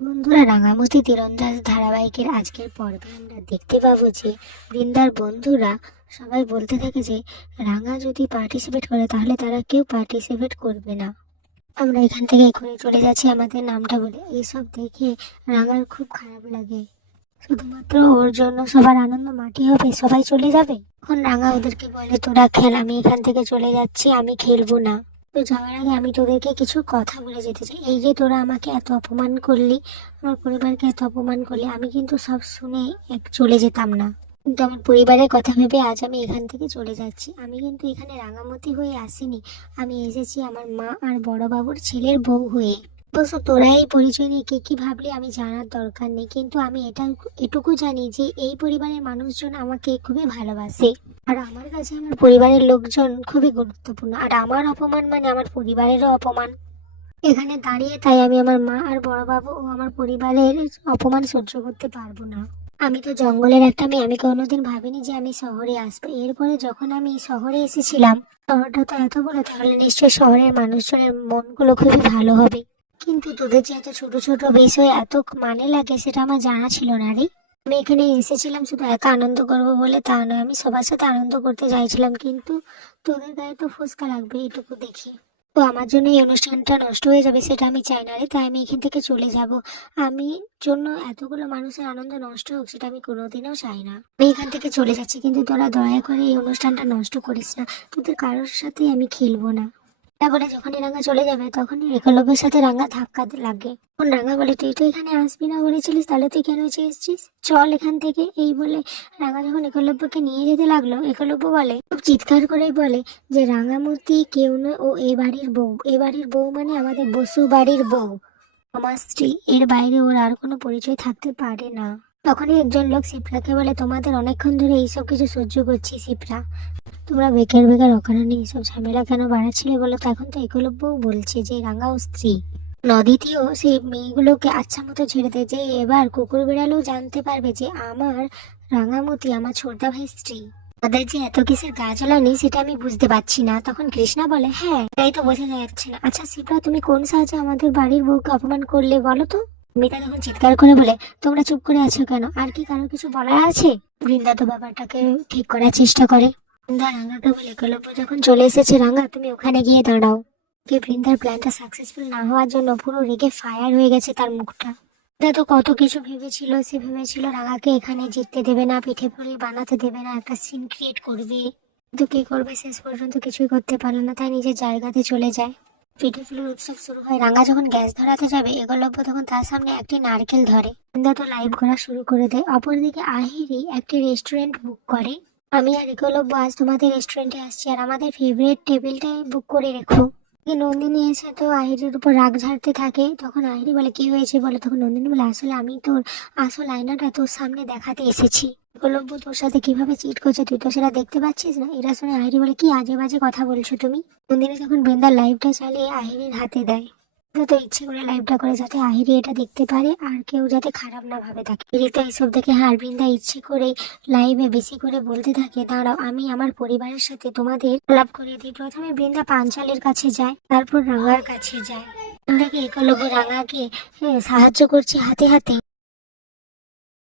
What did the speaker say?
বন্ধুরা রাঙামতি তীরন্দাজ ধারাবাহিকের আজকের পর্বে আমরা দেখতে পাবো যে বৃন্দার বন্ধুরা সবাই বলতে থাকে যে রাঙা যদি পার্টিসিপেট করে তাহলে তারা কেউ পার্টিসিপেট করবে না। আমরা এখান থেকে এখনই চলে যাচ্ছি আমাদের নামটা বলে। এইসব দেখে রাঙার খুব খারাপ লাগে। শুধুমাত্র ওর জন্য সবার আনন্দ মাটি হবে, সবাই চলে যাবে? এখন রাঙা ওদেরকে বলে, তোরা খেল, আমি এখান থেকে চলে যাচ্ছি, আমি খেলব না। তো যাওয়ার আগে আমি তোদেরকে কিছু কথা বলে যেতে চাই। এই যে তোরা আমাকে এত অপমান করলি, আমার পরিবারকে এত অপমান করলি, আমি কিন্তু সব শুনে এক চলে যেতাম না। কিন্তু আমার পরিবারের কথা ভেবে আজ আমি এখান থেকে চলে যাচ্ছি। আমি কিন্তু এখানে রাঙামতি হয়ে আসিনি। আমি এসেছি আমার মা আর বড় বাবুর ছেলের বউ হয়ে। অবশ্য তোরা এই পরিচয় নিয়ে কে কী ভাবলি আমি জানার দরকার নেই। কিন্তু আমি এটা এটুকু জানি যে এই পরিবারের মানুষজন আমাকে খুবই ভালোবাসে। আর আমার কাছে আমার পরিবারের লোকজন খুবই গুরুত্বপূর্ণ। আর আমার অপমান মানে আমার পরিবারেরও অপমান। এখানে দাঁড়িয়ে তাই আমি আমার মা আর বড় বাবু ও আমার পরিবারের অপমান সহ্য করতে পারব না। আমি তো জঙ্গলের একটা মেয়ে। আমি কোনোদিন ভাবিনি যে আমি শহরে আসব। এরপরে যখন আমি শহরে এসেছিলাম, শহরটা তো এত বড়, তাহলে নিশ্চয়ই শহরের মানুষজনের মনগুলো খুবই ভালো হবে। কিন্তু তোদের যে এত ছোট ছোট বিষয় এত মানে লাগে সেটা আমার জানা ছিল না রে। আমি এখানে এসেছিলাম শুধু একা আনন্দ করব বলে তা নয়, আমি সবার সাথে আনন্দ করতে চাইছিলাম কিন্তু তোদের গায়ে তো ফুসকা লাগবে এটুকু দেখি। তো আমার জন্য এই অনুষ্ঠানটা নষ্ট হয়ে যাবে সেটা আমি চাই না রে, তাই আমি এখান থেকে চলে যাব। আমি জন্য এতগুলো মানুষের আনন্দ নষ্ট হোক সেটা আমি কোনোদিনও চাই না। আমি এখান থেকে চলে যাচ্ছি, কিন্তু তোরা দয়া করে এই অনুষ্ঠানটা নষ্ট করিস না। তোদের কারোর সাথেই আমি খেলব না। তারপরে যখনই রাঙা চলে যাবে, তখনই একলব্যের সাথে রাঙা ধাক্কা লাগে। তখন রাঙা বলে, তুই তো এখানে আসবি না বলেছিলিস, তাহলে তুই কেন এসে এসেছিস? চল এখান থেকে, এই বলে রাঙা যখন একলব্যকে নিয়ে যেতে লাগল একলব্য বলে, খুব চিৎকার করেই বলে যে, রাঙামূর্তি কেউ নয়, ও এ বাড়ির বউ। এ বাড়ির বউ মানে আমাদের বসু বাড়ির বউ। আমার স্ত্রী, এর বাইরে ওর আর কোনো পরিচয় থাকতে পারে না। তখনই একজন লোক সিপ্রাকে বলে, তোমাদের অনেকক্ষণ ধরে এইসব কিছু সহ্য করছি সিপ্রা। তোমরা বেকার বেকার অকারণে এইসব ঝামেলা কেন বাড়াচ্ছিলে বলো এখন তো একলব্যও বলছে যে রাঙা ও স্ত্রী। নদীতেও সেই মেয়েগুলোকে আচ্ছা মতো ছেড়ে দেয় যে এবার কুকুর বেড়ালেও জানতে পারবে যে আমার রাঙামতি আমার ছোটদা ভাই স্ত্রী। তাদের যে এত কিসের গা জ্বলানি সেটা আমি বুঝতে পারছি না। তখন কৃষ্ণা বলে হ্যাঁ তাই তো বোঝা যাচ্ছে না। আচ্ছা শিপ্রা তুমি কোন সাহায্যে আমাদের বাড়ির বউকে অপমান করলে বলো তো? মিতা তখন চিৎকার করে বলে, তোমরা চুপ করে আছো কেন? আর কি কারও কিছু বলার আছে? বৃন্দা তো ব্যাপারটাকে ঠিক করার চেষ্টা করে। বৃন্দা রাঙাকে বলে একলব্য যখন চলে এসেছে রাঙা, তুমি ওখানে গিয়ে দাঁড়াও। কি বৃন্দার প্ল্যানটা সাকসেসফুল না হওয়ার জন্য পুরো রেগে ফায়ার হয়ে গেছে তার মুখটা। বৃন্দা তো কত কিছু ভেবেছিল, সে ভেবেছিল রাঙাকে এখানে জিততে দেবে না, পিঠে পুলি বানাতে দেবে না, একটা সিন ক্রিয়েট করবে। কিন্তু কি করবে শেষ পর্যন্ত কিছুই করতে পারল না, তাই নিজের জায়গাতে চলে যায়। পিঠে ফুলের উৎসব শুরু হয়। রাঙা যখন গ্যাস ধরাতে যাবে একলব্য তখন তার সামনে একটি নারকেল ধরে। তো লাইভ করা শুরু করে দেয়। অপরদিকে আহিরি একটি রেস্টুরেন্ট বুক করে। আমি আর একলব্য আজ তোমাদের রেস্টুরেন্টে আসছি আর আমাদের ফেভারিট টেবিলটাই বুক করে রেখো। নন্দিনী এসে তো আহিরির উপর রাগ ঝাড়তে থাকে। তখন আহিরি বলে, কি হয়েছে বলে? তখন নন্দিনী বলে, আসলে আমি তোর আসল আয়নাটা তোর সামনে দেখাতে এসেছি। একলব্য তোর সাথে কীভাবে চিট করছে তুই তো সেটা দেখতে পাচ্ছিস না? এরা শুনে আহিরি বলে কি আজে বাজে কথা বলছো তুমি? নন্দিনী যখন বৃন্দার লাইভটা চালিয়ে আহিরির হাতে দেয় তো ইচ্ছে করে লাইভটা করে যাতে আহিরি এটা দেখতে পারে আর কেউ যাতে খারাপ না ভাবে থাকে আহিরি তো এইসব দেখে হার বৃন্দা ইচ্ছে করে লাইভে বেশি করে বলতে থাকে দাঁড়াও আমি আমার পরিবারের সাথে তোমাদের আলাপ করে দিই। প্রথমে বৃন্দা পাঞ্চালের কাছে যায় তারপর রাঙার কাছে যায়। বৃন্দাকে একলব্য রাঙাকে হ্যাঁ, সাহায্য করছে হাতে হাতে।